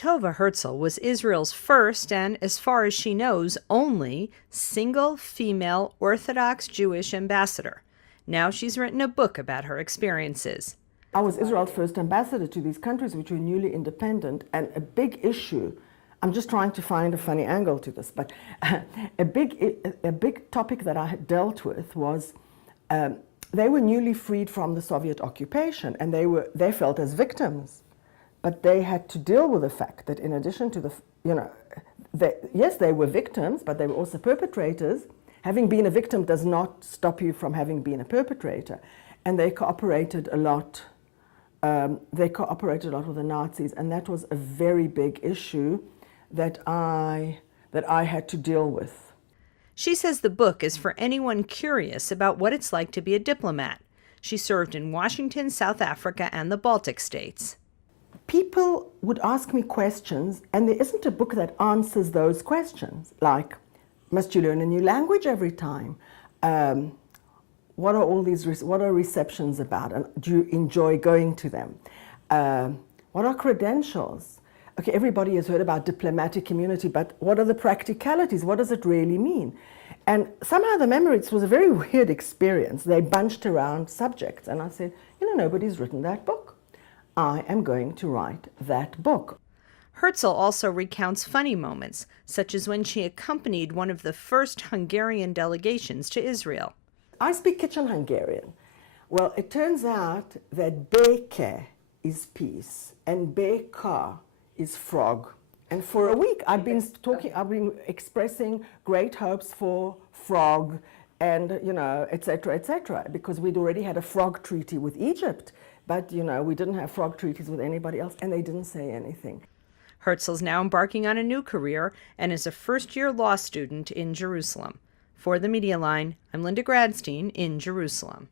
Tova Herzl was Israel's first and, as far as she knows, only single female Orthodox Jewish ambassador. Now she's written a book about her experiences. I was Israel's first ambassador to these countries which were newly independent, and a big issue, I'm just trying to find a funny angle to this, but a big topic that I had dealt with was they were newly freed from the Soviet occupation, and they felt as victims. But they had to deal with the fact that in addition to yes, they were victims, but they were also perpetrators. Having been a victim does not stop you from having been a perpetrator. And they cooperated a lot. They cooperated a lot with the Nazis, and that was a very big issue that I had to deal with. She says the book is for anyone curious about what it's like to be a diplomat. She served in Washington, South Africa, and the Baltic states. People would ask me questions, and there isn't a book that answers those questions, like, must you learn a new language every time? What are receptions about, and do you enjoy going to them? What are credentials? Okay, everybody has heard about diplomatic immunity, but what are the practicalities? What does it really mean? And somehow the Memorites was a very weird experience. They bunched around subjects, and I said, nobody's written that book. I am going to write that book. Herzl also recounts funny moments, such as when she accompanied one of the first Hungarian delegations to Israel. I speak kitchen Hungarian. Well, it turns out that béke is peace and béka is frog. And for a week I've been expressing great hopes for frog and, etc., because we'd already had a frog treaty with Egypt. But, we didn't have frog treaties with anybody else, and they didn't say anything. Herzl's now embarking on a new career and is a first-year law student in Jerusalem. For the Media Line, I'm Linda Gradstein in Jerusalem.